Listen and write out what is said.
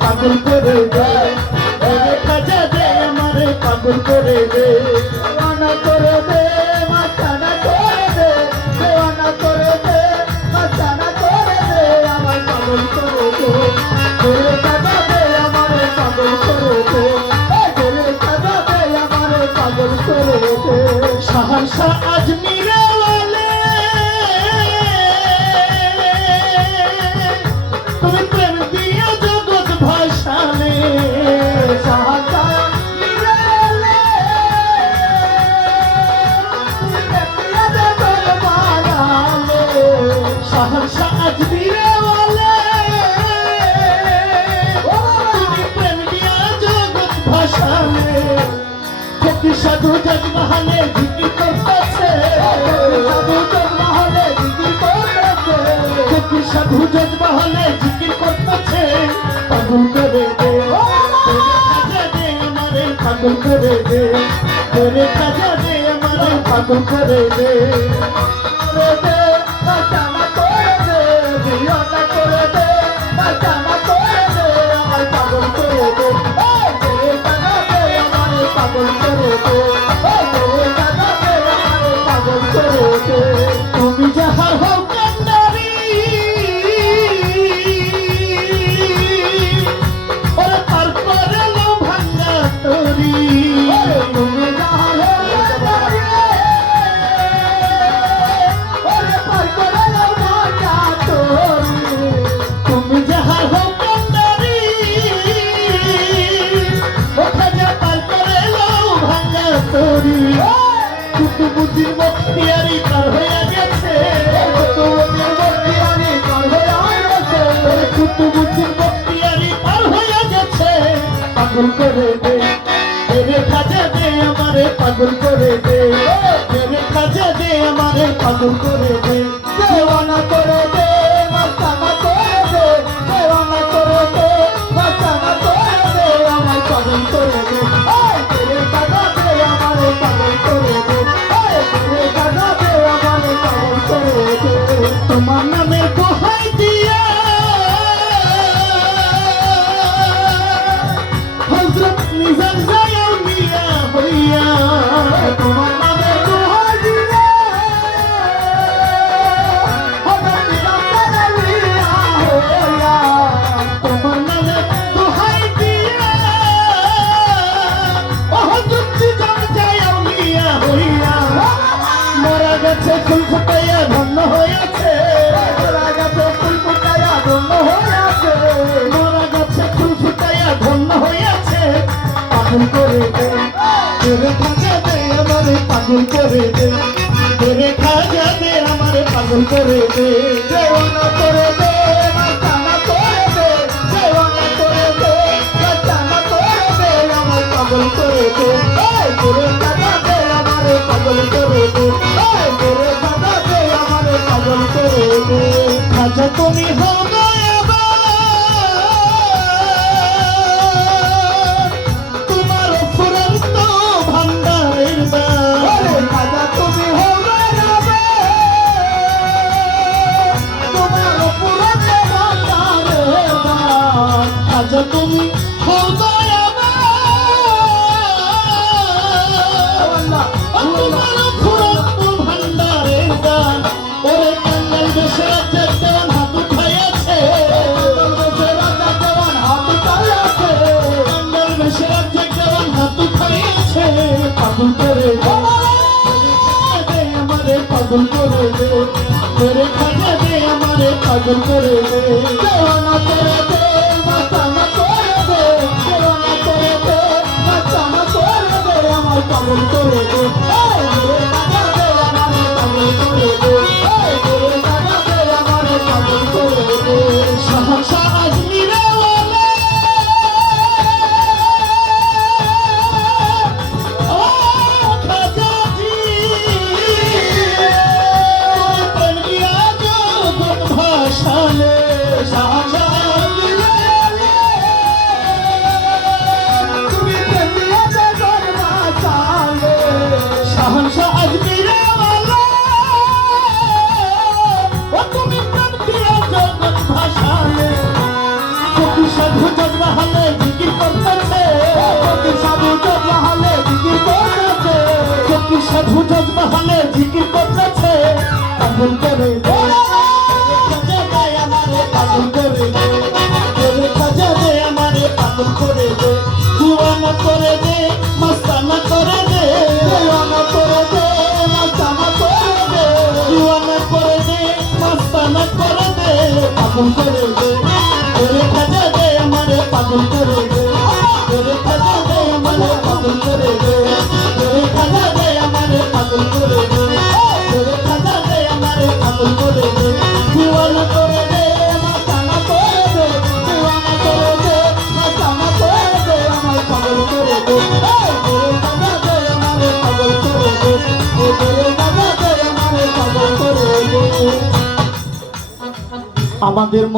পাগল করে দে। ওরে খাজা দে, আমার পাগল করে দে। দেওয়ানা করে দে মাস্তানা করে দে। দেওয়ানা করে দে মাস্তানা করে দে। আমার পাগল করে দে। করে দাদা দে, আমার পাগল করে দে। আজমিরে তোর মহলে জিকির করতেছে। পাগল করে দে দে আমারে পাগল করে দে তোরে খাজা দে আমারে পাগল করে দে ভাঙ্গা তরি কুতুবুদ্দিন বখতিয়ারি পার হয়ে গেছে। কুতুবুদ্দিন বখতিয়ারি পার হয়ে গেছে। পাগল করে দে তেরে খাজা দে আমারে, পাগল করে দে। তেরে খাজা দে আমারে, পাগল করে দে। দেওয়ানা করে ধন্য হইয়াছে। মরা গেছে ফুল ফুটাইয়া ধন্য হয়েছে পাগল করে দে তেরে খাজা দে, আমারে পাগল করে দে। তেরে খাজা করে দে গান তুমি ভান্ডারের দান ওরে কাঙ্গাল দেশে রাজ্যের দেওয়ান হাত উঠাইয়াছে? কাঙ্গাল দেশে রাজ্যের দেওয়ান হাত উঠাইয়াছে? পাগল করে আমারে পাগল করে দে। মেরে খাজা দে আমারে পাগল করে দে। দেওয়ানা করে সহসা পাগল করে দে। খাজা দে আমারে পাগল করে দে। দিওয়ানা করে দে, মস্তানা করে দে। দেওয়ানা করে দে, মাস্তানা করে দে। দিওয়ানা করে দে, মস্তানা করে দে। পাগল করে দে। খাজা দে আমারে পাগল করে দে। পাগল করে দে। আমাদের